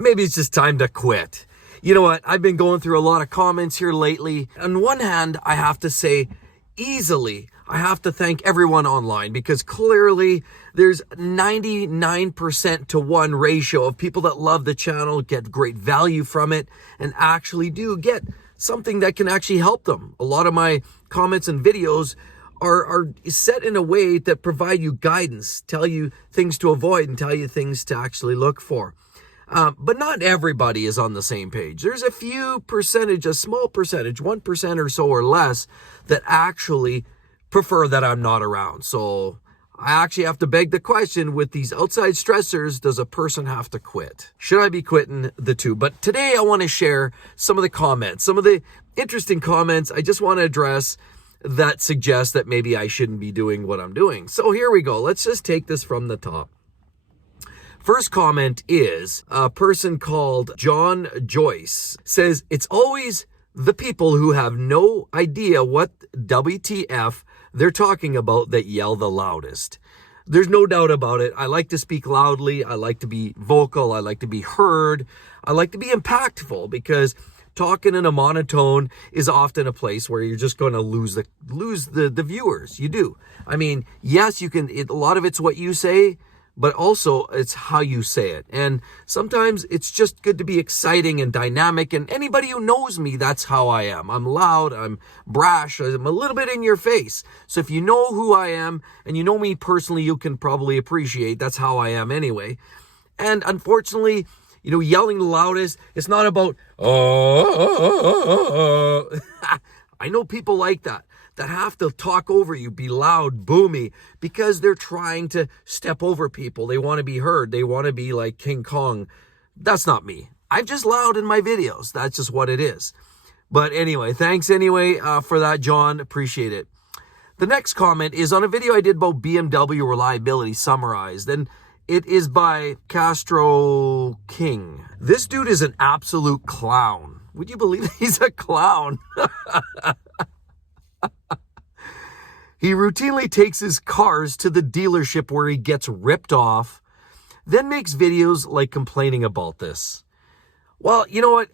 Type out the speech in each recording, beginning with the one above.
maybe it's just time to quit. You know what? I've been going through a lot of comments here lately. On one hand, I have to say easily, I have to thank everyone online because clearly there's 99% to 1 ratio of people that love the channel, get great value from it, and actually do get something that can actually help them. A lot of my comments and videos are set in a way that provide you guidance, tell you things to avoid and tell you things to actually look for. But not everybody is on the same page. There's a few percentage, a small percentage, 1% or so or less, that actually prefer that I'm not around. So I actually have to beg the question, with these outside stressors, does a person have to quit? Should I be quitting the two? But today I want to share some of the comments, some of the interesting comments I just want to address that suggest that maybe I shouldn't be doing what I'm doing. So here we go. Let's just take this from the top. First comment is a person called John Joyce says, it's always the people who have no idea what WTF they're talking about that yell the loudest. There's no doubt about it. I like to speak loudly. I like to be vocal. I like to be heard. I like to be impactful, because talking in a monotone is often a place where you're just going to lose the viewers. You do. I mean, yes, you can, a lot of it's what you say, but also it's how you say it. And sometimes it's just good to be exciting and dynamic. And anybody who knows me, that's how I am. I'm loud, I'm brash, I'm a little bit in your face. So if you know who I am and you know me personally, you can probably appreciate that's how I am anyway. And unfortunately, you know, yelling the loudest, it's not about, I know people like that have to talk over you, be loud, boomy, because they're trying to step over people. They want to be heard. They want to be like King Kong. That's not me. I'm just loud in my videos. That's just what it is. But anyway, thanks anyway for that, John. Appreciate it. The next comment is on a video I did about BMW reliability summarized, and it is by Castro King. This dude is an absolute clown. Would you believe he's a clown? He routinely takes his cars to the dealership where he gets ripped off, then makes videos like complaining about this. Well, you know what?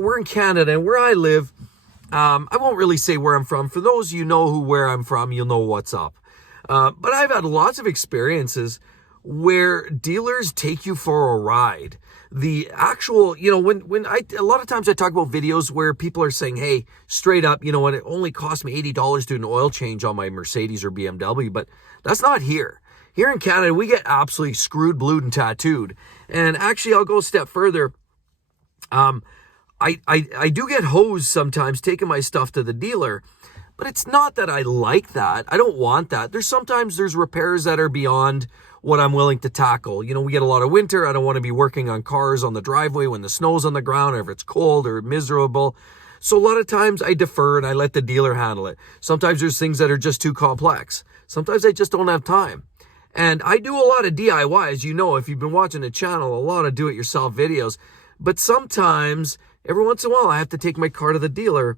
We're in Canada, and where I live, I won't really say where I'm from. For those you know where I'm from, you'll know what's up. But I've had lots of experiences where dealers take you for a ride. The actual, when a lot of times I talk about videos where people are saying, hey, straight up, you know what, it only cost me $80 to do an oil change on my Mercedes or BMW, but that's not here. Here in Canada, we get absolutely screwed, blued, and tattooed. And actually, I'll go a step further. I do get hosed sometimes taking my stuff to the dealer, but it's not that I like that. I don't want that. Sometimes there's repairs that are beyond what I'm willing to tackle. You know, we get a lot of winter. I don't want to be working on cars on the driveway when the snow's on the ground, or if it's cold or miserable. So a lot of times I defer and I let the dealer handle it. Sometimes there's things that are just too complex. Sometimes I just don't have time. And I do a lot of DIY, as you know, if you've been watching the channel, a lot of do-it-yourself videos. But sometimes, every once in a while, I have to take my car to the dealer.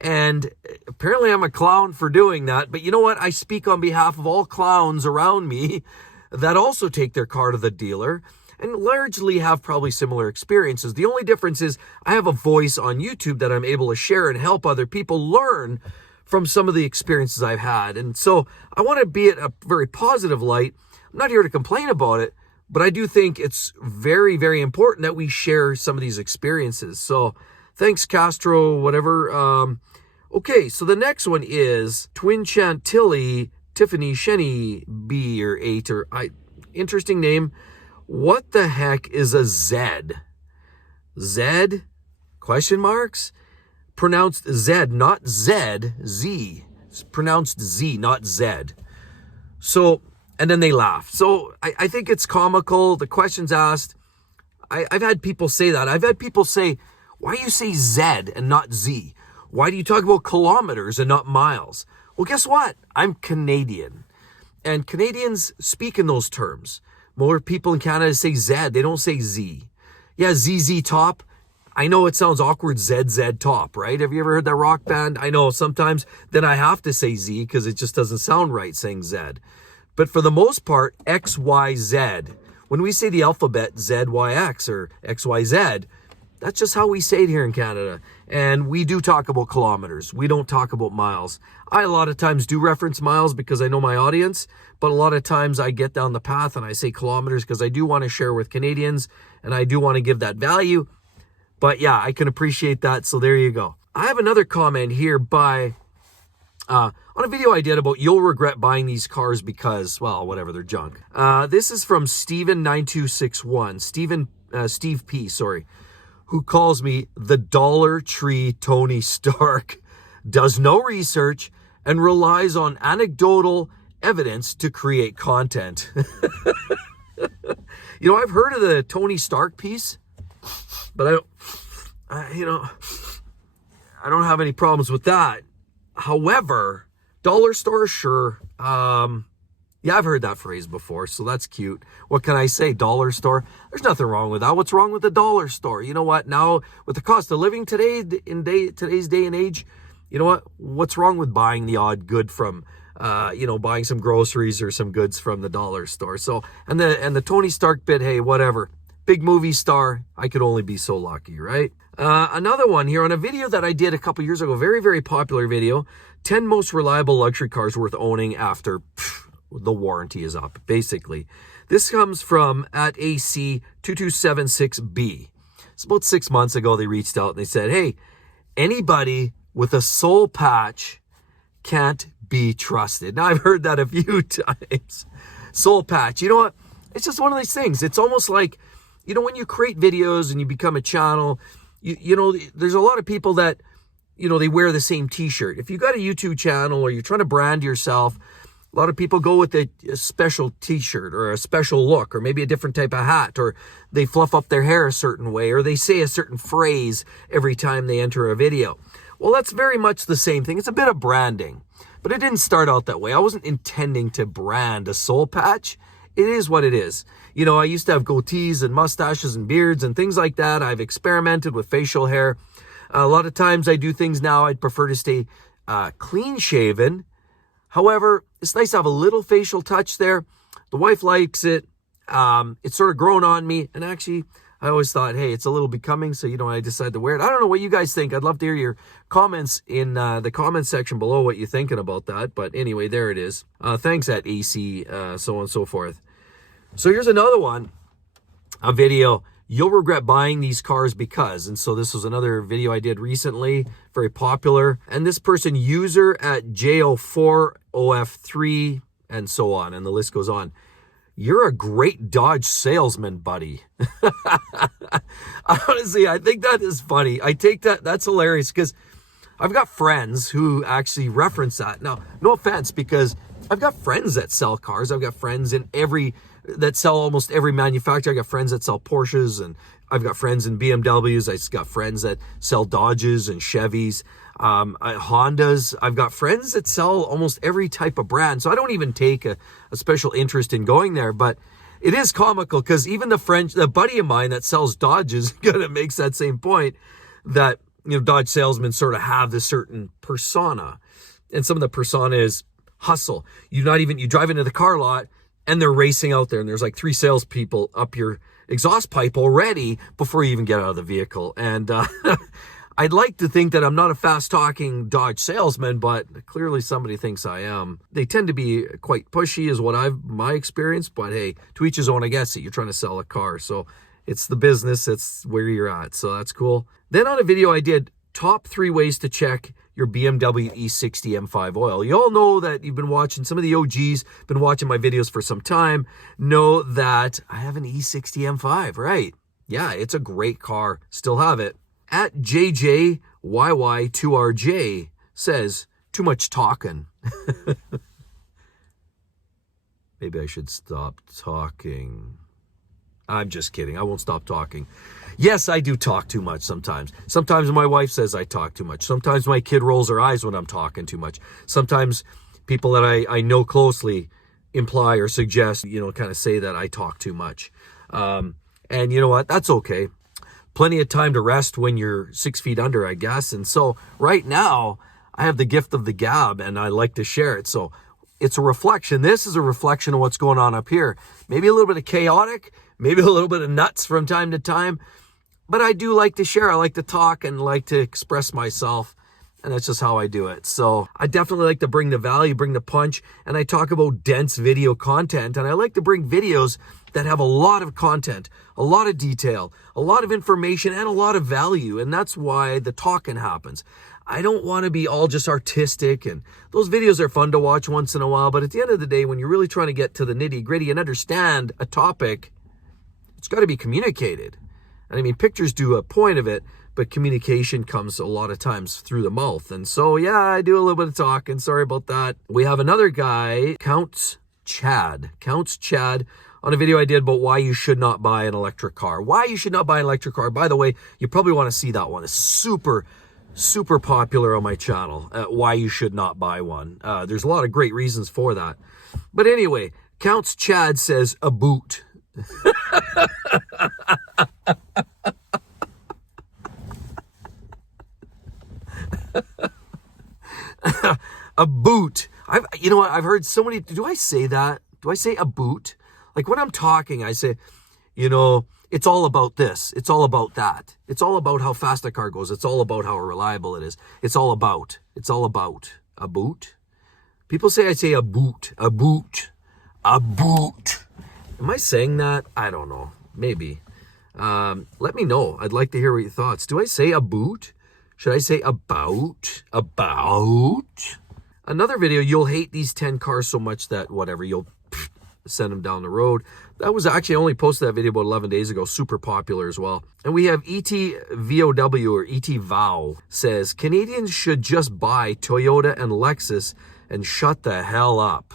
And apparently I'm a clown for doing that. But you know what? I speak on behalf of all clowns around me that also take their car to the dealer and largely have probably similar experiences. The only difference is I have a voice on YouTube that I'm able to share and help other people learn from some of the experiences I've had. And so I want to be at a very positive light. I'm not here to complain about it, but I do think it's very, very important that we share some of these experiences. So thanks, Castro, whatever. Okay, so the next one is Twin Chantilly Tiffany Shenny B or 8 or interesting name. What the heck is a Z? Z? Question marks? Pronounced Z, not Z, Z. It's pronounced Z, not Z. So, and then they laugh. So I think it's comical. The question's asked. I've had people say that. I've had people say, why do you say Z and not Z? Why do you talk about kilometers and not miles? Well, guess what? I'm Canadian. And Canadians speak in those terms. More people in Canada say Z. They don't say Z. Yeah, ZZ Top. I know it sounds awkward, ZZ Top, right? Have you ever heard that rock band? I know sometimes then I have to say Z because it just doesn't sound right saying Z. But for the most part, XYZ. When we say the alphabet ZYX or XYZ, that's just how we say it here in Canada. And we do talk about kilometers. We don't talk about miles. I a lot of times do reference miles because I know my audience, but a lot of times I get down the path and I say kilometers because I do want to share with Canadians and I do want to give that value. But yeah, I can appreciate that. So there you go. I have another comment here by on a video I did about you'll regret buying these cars because, well, whatever, they're junk. This is from Steven9261, Steve P, sorry, who calls me the Dollar Tree Tony Stark, does no research, and relies on anecdotal evidence to create content. You know, I've heard of the Tony Stark piece, but I don't have any problems with that. However, dollar store, sure. Yeah, I've heard that phrase before, so that's cute. What can I say? Dollar store? There's nothing wrong with that. What's wrong with the dollar store? You know what? Now, with the cost of living today, today's day and age, you know what? What's wrong with buying the odd good from, buying some groceries or some goods from the dollar store? So, and the Tony Stark bit, hey, whatever. Big movie star. I could only be so lucky, right? Another one here on a video that I did a couple years ago, very, very popular video, 10 most reliable luxury cars worth owning after the warranty is up, basically. This comes from at AC2276B. It's about 6 months ago they reached out and they said, hey, anybody with a soul patch can't be trusted. Now, I've heard that a few times. Soul patch. You know what? It's just one of these things. It's almost like, you know, when you create videos and you become a channel, you know, there's a lot of people that, you know, they wear the same t-shirt. If you got a YouTube channel or you're trying to brand yourself, a lot of people go with a special t-shirt or a special look or maybe a different type of hat, or they fluff up their hair a certain way, or they say a certain phrase every time they enter a video. Well, that's very much the same thing. It's a bit of branding, but it didn't start out that way. I wasn't intending to brand a soul patch. It is what it is. You know, I used to have goatees and mustaches and beards and things like that. I've experimented with facial hair. A lot of times I do things now I'd prefer to stay clean shaven. However, it's nice to have a little facial touch there. The wife likes it. It's sort of grown on me. And actually, I always thought, hey, it's a little becoming. So, you know, I decided to wear it. I don't know what you guys think. I'd love to hear your comments in the comment section below, what you're thinking about that. But anyway, there it is. Thanks at AC, so on and so forth. So here's another one, a video. You'll regret buying these cars because, and so this was another video I did recently, very popular. And this person, user at JO4OF3, and so on, and the list goes on. You're a great Dodge salesman, buddy. Honestly, I think that is funny. I take that's hilarious because I've got friends who actually reference that. Now, no offense, because I've got friends that sell cars. I've got friends that sell almost every manufacturer. I got friends that sell Porsches, and I've got friends in BMWs. I got friends that sell Dodges and Chevys, Hondas. I've got friends that sell almost every type of brand. So I don't even take a special interest in going there, but it is comical because even the buddy of mine that sells Dodges kind of makes that same point that, you know, Dodge salesmen sort of have this certain persona, and some of the persona is hustle. You drive into the car lot and they're racing out there, and there's like 3 salespeople up your exhaust pipe already before you even get out of the vehicle. And I'd like to think that I'm not a fast-talking Dodge salesman, but clearly somebody thinks I am. They tend to be quite pushy, is my experience. But hey, to each his own, I guess. You're trying to sell a car, so it's the business. It's where you're at, so that's cool. Then on a video I did, top 3 ways to check your BMW E60 M5 oil. You all know that you've been watching, some of the OGs been watching my videos for some time, know that I have an E60 M5, right? Yeah, it's a great car. Still have it. At JJYY2RJ says, too much talking. Maybe I should stop talking. I'm just kidding. I won't stop talking. Yes, I do talk too much sometimes. Sometimes my wife says I talk too much. Sometimes my kid rolls her eyes when I'm talking too much. Sometimes people that I know closely imply or suggest, you know, kind of say that I talk too much. And you know what? That's okay. Plenty of time to rest when you're 6 feet under, I guess. And so right now I have the gift of the gab and I like to share it. So it's a reflection. This is a reflection of what's going on up here. Maybe a little bit of chaotic, maybe a little bit of nuts from time to time. But I do like to share. I like to talk and like to express myself. And that's just how I do it. So I definitely like to bring the value, bring the punch. And I talk about dense video content. And I like to bring videos that have a lot of content, a lot of detail, a lot of information, and a lot of value. And that's why the talking happens. I don't want to be all just artistic, and those videos are fun to watch once in a while. But at the end of the day, when you're really trying to get to the nitty gritty and understand a topic, it's got to be communicated. And I mean, pictures do a point of it, but communication comes a lot of times through the mouth. And so, yeah, I do a little bit of talking. Sorry about that. We have another guy, CountsChad, on a video I did about why you should not buy an electric car. Why you should not buy an electric car. By the way, you probably want to see that one. It's super popular on my channel, why you should not buy one. There's a lot of great reasons for that. But anyway, CountsChad says a boot. A boot. You know what? I've heard so many. Do I say that? Do I say a boot? Like when I'm talking, I say, you know, it's all about this. It's all about that. It's all about how fast the car goes. It's all about how reliable it is. It's all about a boot. People say I say a boot. Am I saying that? I don't know. Maybe. Let me know. I'd like to hear your thoughts. Do I say a boot? Should I say about? Another video, you'll hate these 10 cars so much that whatever, you'll send them down the road. That was actually, I only posted that video about 11 days ago. Super popular as well. And we have ETVOW or ETVOW says, Canadians should just buy Toyota and Lexus and shut the hell up.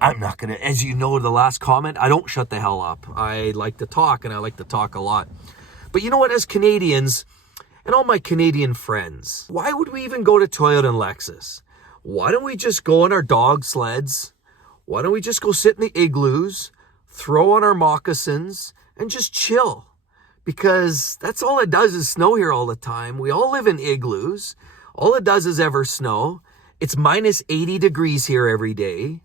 I'm not going to, as you know, the last comment, I don't shut the hell up. I like to talk, and I like to talk a lot. But you know what, as Canadians, and all my Canadian friends, why would we even go to Toyota and Lexus? Why don't we just go on our dog sleds? Why don't we just go sit in the igloos, throw on our moccasins, and just chill? Because that's all it does is snow here all the time. We all live in igloos. All it does is ever snow. It's minus 80 degrees here every day.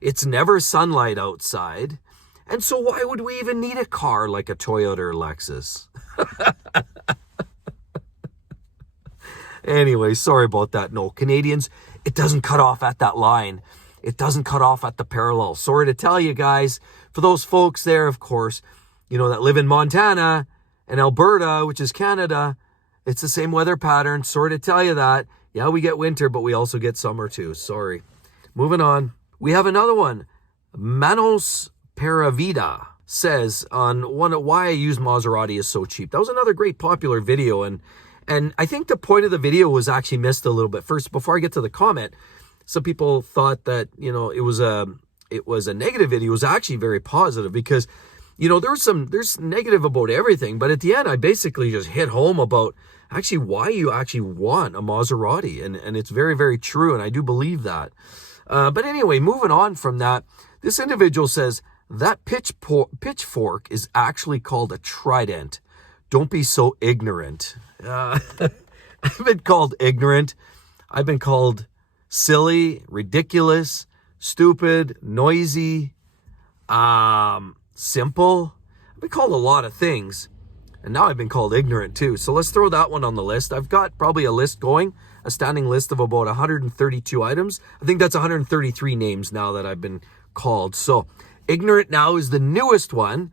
It's never sunlight outside. And so why would we even need a car like a Toyota or Lexus? Anyway, sorry about that. No, Canadians, it doesn't cut off at that line. It doesn't cut off at the parallel. Sorry to tell you guys, for those folks there, of course, you know, that live in Montana and Alberta, which is Canada, it's the same weather pattern. Sorry to tell you that. Yeah, we get winter, but we also get summer too. Sorry. Moving on. We have another one. Manos Paravida says on why I use Maserati is so cheap. That was another great popular video, and I think the point of the video was actually missed a little bit. First, before I get to the comment, some people thought that, you know, it was a negative video. It was actually very positive because, you know, there's negative about everything, but at the end I basically just hit home about actually why you actually want a Maserati, and it's very, very true, and I do believe that. But anyway, moving on from that, this individual says that pitchfork is actually called a trident. Don't be so ignorant. I've been called ignorant. I've been called silly, ridiculous, stupid, noisy, simple. I've been called a lot of things. And now I've been called ignorant too. So let's throw that one on the list. I've got probably a list going, a standing list of about 132 items. I think that's 133 names now that I've been called. So ignorant now is the newest one.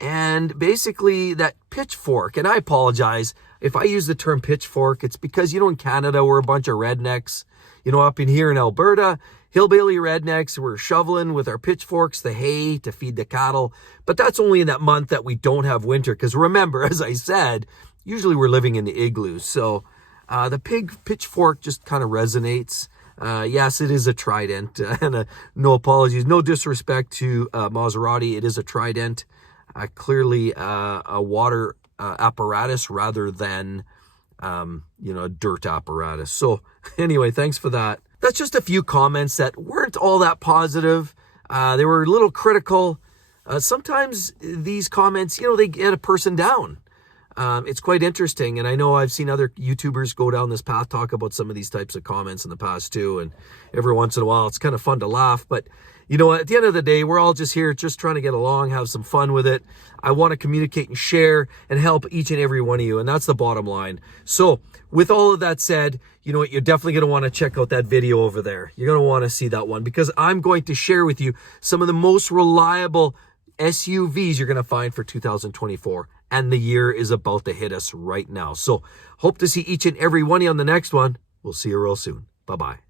And basically that pitchfork, and I apologize if I use the term pitchfork, it's because, you know, in Canada, we're a bunch of rednecks. You know, up in here in Alberta, hillbilly rednecks, we're shoveling with our pitchforks the hay to feed the cattle. But that's only in that month that we don't have winter. Because remember, as I said, usually we're living in the igloos. So the pitchfork just kind of resonates. Yes, it is a trident. And no apologies, no disrespect to Maserati. It is a trident. Clearly a water apparatus rather than, you know, a dirt apparatus. So anyway, thanks for that. That's just a few comments that weren't all that positive. They were a little critical. Sometimes these comments, you know, they get a person down. It's quite interesting. And I know I've seen other YouTubers go down this path, talk about some of these types of comments in the past too. And every once in a while, it's kind of fun to laugh. But, you know, at the end of the day, we're all just here, just trying to get along, have some fun with it. I want to communicate and share and help each and every one of you. And that's the bottom line. So with all of that said, you know what, you're definitely going to want to check out that video over there. You're going to want to see that one, because I'm going to share with you some of the most reliable SUVs you're going to find for 2024. And the year is about to hit us right now. So hope to see each and every one of you on the next one. We'll see you real soon. Bye-bye.